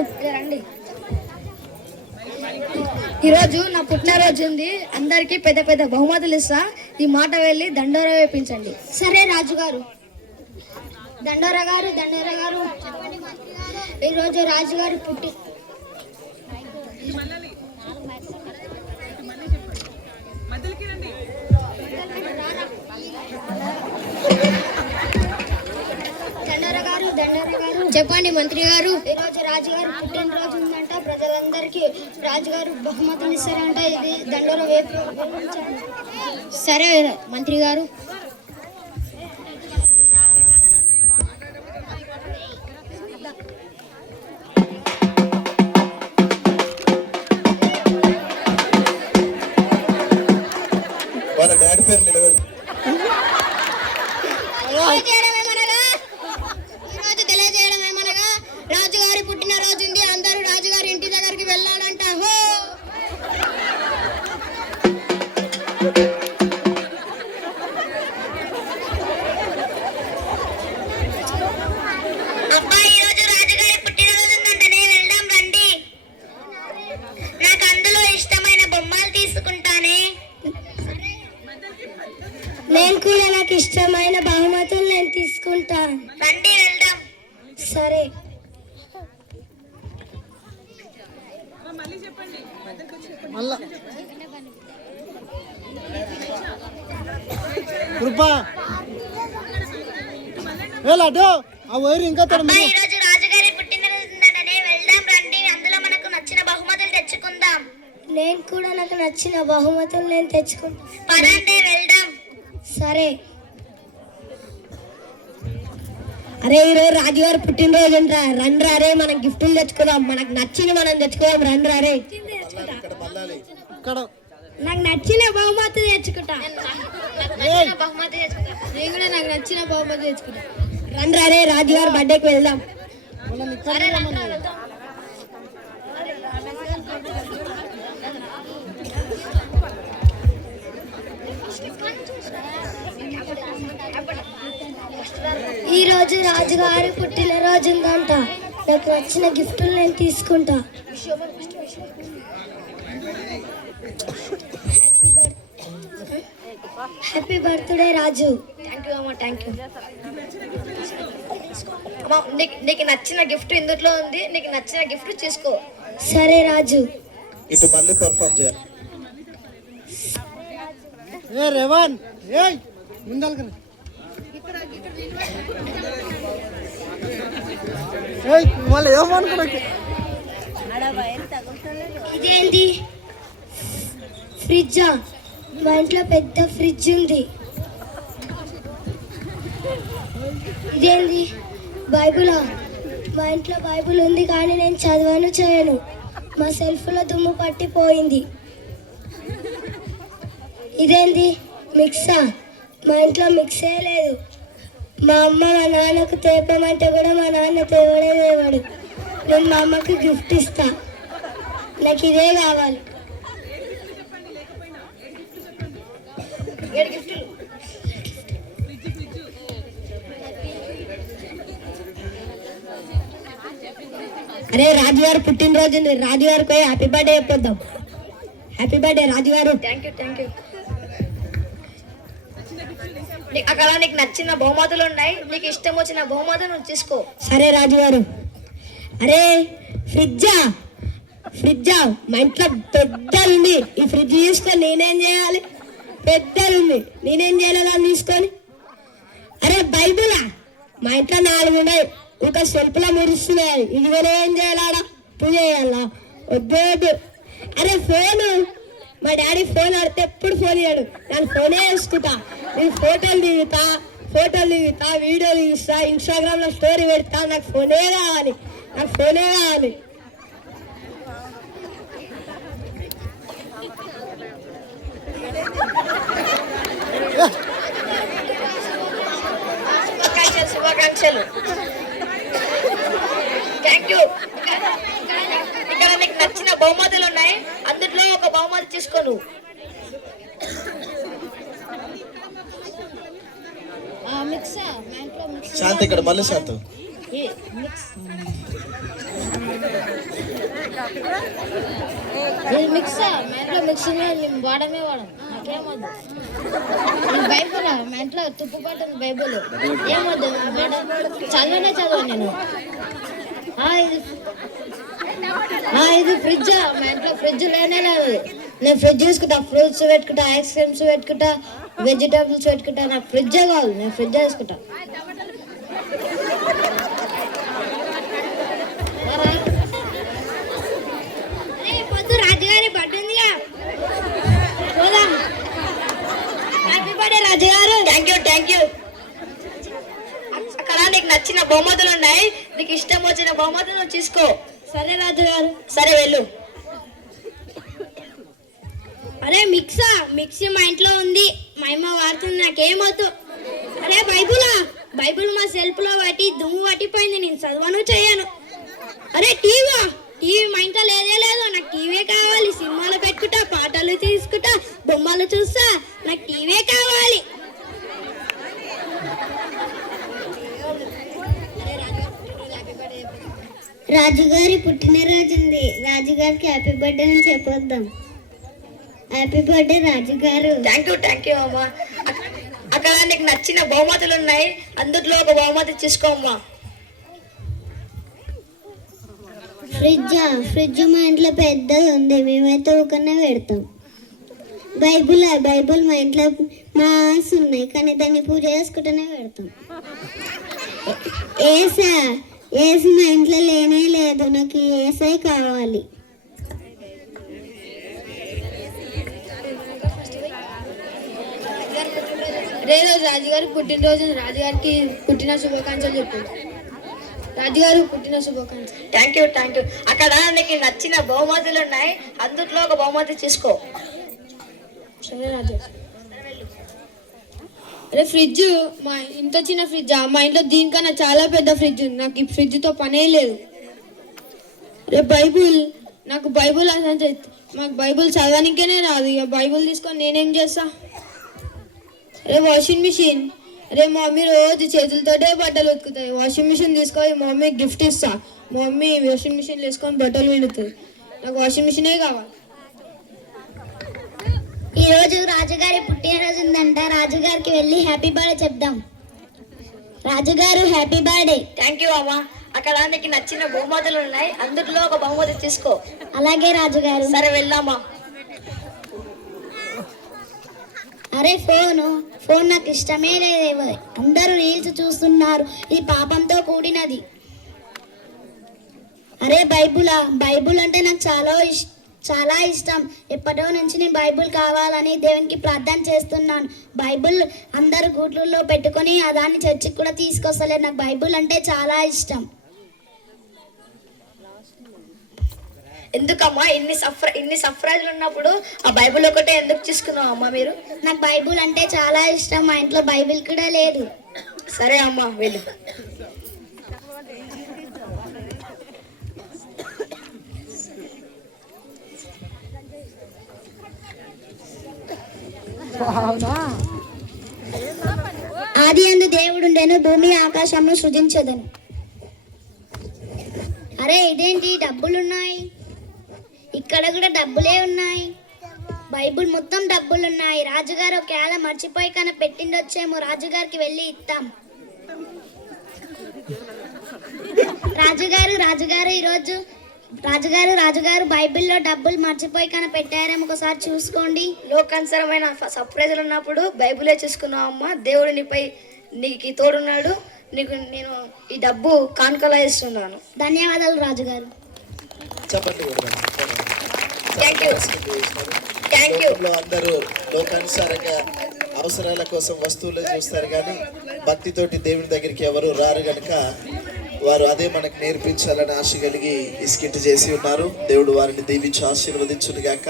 గారు రండి. ఈరోజు నా పుట్టినరోజు ఉంది. అందరికి పెద్ద పెద్ద బహుమతులు ఇస్తా. ఈ మాట వెళ్ళి దండోరా వేయించండి. సరే రాజుగారు. దండోరా గారు ఈరోజు రాజుగారు పుట్టి దండోరా గారు చెప్పండి మంత్రి గారు. ఈరోజు రాజుగారు పుట్టినరోజు ఉందంట. ప్రజలందరికీ రాజుగారు బహుమతులు ఇస్తారంట. ఇది దండోరా వేయించండి. సరే మంత్రి గారు. వాళ్ళ డాడీ పేరు నిలబెడు. ఈరోజు తెలియజేయడమేమనగా రాజుగారి పుట్టినరోజు ఉంది. అందరూ రాజుగారి ఇంటి దగ్గరికి వెళ్ళాలంట. హో అబ్బాయి ఈరోజు రాజుగారి పుట్టినరోజు ఉందంటనే వెళ్దాం రండి. నాకు అందులో ఇష్టమైన బొమ్మలు తీసుకుంటానే. నేను కూడా నాకు ఇష్టమైన బహుమతులు నేను తీసుకుంటాను. రండి వెళ్దాం. సరే. కృపా లడ్డు ఆ వైరు ఇంకా అబ్బాయి ఈరోజు రాజుగారి పుట్టినరోజు ఉందంటనే వెళ్దాం రండి. అందులో మనకు నచ్చిన బహుమతులు తెచ్చుకుందాం. నేను కూడా నాకు నచ్చిన బహుమతులు నేను తెచ్చుకుంటాను. పదండి వెళ్దాం. సరే. అరే ఈరోజు రాజుగారు పుట్టినరోజు అంటరా. రండ్రా రే, మనం గిఫ్టులు తెచ్చుకుందాం. మనకు నచ్చింది మనం తెచ్చుకుందాం. రండ్రా రే. నాకు నచ్చిన బహుమతి తెచ్చుకుంటా. నేను కూడా నాకు నచ్చిన బహుమతి తెచ్చుకుంటా. రండ్రా రే, రాజుగారు బర్త్డేకి వెళ్దాం. ఈ రోజు రాజుగారి పుట్టినరోజు ఉందంట. నాకు నచ్చిన గిఫ్టులు నేను తీసుకుంటా. Happy birthday Raju. Thank you అమ్మా, థ్యాంక్ యూ అమ్మా. నీకు నచ్చిన గిఫ్ట్ ఇందులో ఉంది. నీకు నచ్చిన గిఫ్ట్ తీసుకో. సరే రాజు. ఇటు మళ్ళీ పర్ఫామ్ చేయాలి. రేవన్ ముందర మళ్ళీ ఏమనుకున్నా. ఇదేంటి ఫ్రిడ్జా? మా ఇంట్లో పెద్ద ఫ్రిడ్జ్ ఉంది. ఇదేంటి బైబులా? మా ఇంట్లో బైబుల్ ఉంది కానీ నేను చదవను చేయను. మా సెల్ఫ్లో దుమ్ము పట్టిపోయింది. ఇదేంటి మిక్సా? మా ఇంట్లో మిక్సే లేదు. మా అమ్మ మా నాన్నకు తేపమంటే కూడా మా నాన్న తేవడే తేవాడు. నేను మా అమ్మకి గిఫ్ట్ ఇస్తా. నాకు ఇదే కావాలి. అరే రాజుగారు పుట్టినరోజు ఉంది. రాజుగారికి హ్యాపీ బర్త్డే చెప్పొద్దాం. హ్యాపీ బర్త్డే రాజుగారు. Thank you, thank you. అక్కడ నీకు నచ్చిన బహుమతులు ఉన్నాయి. నీకు ఇష్టం వచ్చిన బహుమతులు నువ్వు తీసుకో. సరే రాజుగారు. అరే ఫ్రిడ్జా? మా ఇంట్లో పెద్దది ఉంది. ఈ ఫ్రిడ్జ్ తీసుకొని నేనేం చేయాలి? పెద్దది ఉంది, నేనేం చేయాలి దాన్ని తీసుకొని? అరే బైబులా? మా ఇంట్లో 4 ఉన్నాయి. ఇంకా సెల్ఫ్లో మురుస్తున్నాయి. ఇది కూడా ఏం చేయాలా? పూజ చేయాలా? వద్దు. అరే ఫోను, మా డాడీ ఫోన్ ఆడితే ఎప్పుడు ఫోన్ ఇయ్యాడు. నేను ఫోనే వేసుకుంటా. నేను ఫోటోలు దిగుతా, వీడియోలు తీస్తా, ఇన్స్టాగ్రామ్లో స్టోరీ పెడతా. నాకు ఫోనే కావాలి. శుభాకాంక్షలు. Thank you. ఇక్కడ నీకు నచ్చిన బహుమతులు ఉన్నాయి. అందులో ఒక బహుమతి తీసుకో నువ్వు. శాంతి ఇక్కడ మళ్ళీ శాంతి. ఇది మిక్సా మా ఇంట్లో మిక్సింగ్ వాడమే వాడం నాకేమొద్దు. ఇది బైబుల్ మా ఇంట్లో తుప్పు పట్టింది బైబుల్ ఏమొద్దు. చదవనే చదవ నేను. ఇది ఫ్రిడ్జ్ మా ఇంట్లో ఫ్రిడ్జ్ లేనే లేదు. నేను ఫ్రిడ్జ్ తీసుకుంటా, ఫ్రూట్స్ పెట్టుకుంటా, ఐస్ క్రీమ్స్ పెట్టుకుంటా, వెజిటేబుల్స్ పెట్టుకుంటా. నాకు ఫ్రిడ్జే కావాలి, నేను ఫ్రిడ్జ్ తీసుకుంటా. పొద్దు రాజుగారి బర్త్డే ఉందిగా, పోదాం. హ్యాపీ బర్త్డే రాజుగారు. Thank you. అక్కడ నీకు నచ్చిన బహుమతులు ఉన్నాయి, నీకు ఇష్టం వచ్చిన బహుమతులు నువ్వు తీసుకో. సరే రాజుగారు. సరే వెళ్ళు. అరే మిక్సీ మా ఇంట్లో ఉంది, మా అమ్మ వాడుతుంది, నాకేమొద్దు. అరే బైబుల్ మా సెల్ఫ్ లో పట్టి దుమ్ము పట్టిపోయింది, నేను చదవను చేయను. అరే టీవీ మా ఇంట్లో లేదే లేదు, నాకు టీవీ కావాలి. సినిమాలు పెట్టుకుంటా, పాటలు తీసుకుంటా, బొమ్మలు చూస్తా, నాకు టీవీ కావాలి. రాజుగారి పుట్టినరోజు ఉంది, రాజుగారికి హ్యాపీ బర్త్డే అని చెప్పొద్దాం. హ్యాపీ బర్త్డే రాజుగారు. థ్యాంక్ యూ అమ్మా. అక్కడ నీకు నచ్చిన బహుమతులు ఉన్నాయి, అందులో ఒక బహుమతి తీసుకో అమ్మా. ఫ్రిడ్జ్ మా ఇంట్లో పెద్దది ఉంది, మేమైతే ఊకనే పెడతాం. బైబుల్ మా ఇంట్లో మాస్ ఉన్నాయి, కానీ దాన్ని పూజ చేసుకుంటూనే పెడతాం. ఏసీ మా ఇంట్లో లేనే లేదు, నాకు ఏసై కావాలి. రోజు రాజుగారి పుట్టినరోజు, రాజుగారికి పుట్టిన శుభాకాంక్షలు చెప్పండి. రాజుగారు పుట్టిన శుభాకాంక్షలు. Thank you. అక్కడ నీకు నచ్చిన బహుమతులు ఉన్నాయి, అందులో ఒక బహుమతి తీసుకో. సరే రాజు. అరే ఫ్రిడ్జ్ మా ఇంత చిన్న ఫ్రిడ్జ్, మా ఇంట్లో దీనికన్నా చాలా పెద్ద ఫ్రిడ్జ్ ఉంది, నాకు ఈ ఫ్రిడ్జ్తో పనే లేదు. అరే నాకు బైబుల్ అసలు మాకు బైబుల్ చదవడానికేనే రాదు, ఇక బైబుల్ తీసుకొని నేనేం చేస్తా. అరే వాషింగ్ మిషన్, అరే మమ్మీ రోజు చేతులతోటే బట్టలు ఉతుకుతాయి, వాషింగ్ మిషన్ తీసుకొని మమ్మీ గిఫ్ట్ ఇస్తా. మమ్మీ వాషింగ్ మిషన్ వేసుకొని బట్టలు పిండుతుంది, నాకు వాషింగ్ మిషనే కావాలి. ఈరోజు రాజుగారి పుట్టినరోజు ఉందంట, రాజుగారికి వెళ్ళి హ్యాపీ బర్త్డే చెప్దాం. రాజుగారు హ్యాపీ బర్త్డే. థ్యాంక్ యూ అమ్మా. అక్కడ నీకు నచ్చిన బహుమతులు ఉన్నాయి, అందులో ఒక బహుమతి తీసుకో. అలాగే రాజుగారు. సరే వెళ్దామా. అరే ఫోన్ నాకు ఇష్టమే లేదు, అందరూ రీల్స్ చూస్తున్నారు, ఇది పాపంతో కూడినది. అరే బైబుల్ అంటే నాకు చాలా ఇష్టం. ఎప్పటిలో నుంచి నేను బైబుల్ కావాలని దేవునికి ప్రార్థన చేస్తున్నాను. బైబుల్ అందరు గూట్లలో పెట్టుకొని దాన్ని చర్చికి కూడా తీసుకొస్తలేదు, నాకు బైబుల్ అంటే చాలా ఇష్టం. ఎందుకమ్మా ఇన్ని సఫరాజులు ఉన్నప్పుడు ఆ బైబుల్ ఒకటే ఎందుకు తీసుకున్నావు అమ్మా మీరు? నాకు బైబుల్ అంటే చాలా ఇష్టం, మా ఇంట్లో బైబిల్ కూడా లేదు. సరే అమ్మా వెళ్ళు. ఆదియందు దేవుడుండెను, భూమి ఆకాశమును సృజించెదను. అరే ఇదేంటి డబ్బులున్నాయి, ఇక్కడ కూడా డబ్బులే ఉన్నాయి, బైబుల్ మొత్తం డబ్బులున్నాయి. రాజుగారు ఒకవేళ మర్చిపోయి కన్నా పెట్టిండొచ్చేమో, రాజుగారికి వెళ్ళి ఇస్తాం. రాజుగారు ఈరోజు రాజుగారు బైబిల్లో డబ్బులు మర్చిపోయి కన్నా పెట్టారేమో, ఒకసారి చూసుకోండి. లోకానుసరమైన సర్ప్రైజులు ఉన్నప్పుడు బైబిలే చూసుకున్నావు అమ్మా. దేవుడు నీకు తోడున్నాడు, నేను ఈ డబ్బు కానుకలా ఇస్తున్నాను. ధన్యవాదాలు రాజుగారు. Thank you. అందరూ లోకానుసారంగా అవసరాల కోసం వస్తువులు చూస్తారు, కానీ భక్తితోటి దేవుని దగ్గరికి ఎవరు రారు కనుక వారు అదే మనకు నేర్పించాలని ఆశ కలిగి ఈ స్కిట్ చేసి ఉన్నారు. దేవుడు వారిని దీవించి ఆశీర్వదించును గాక.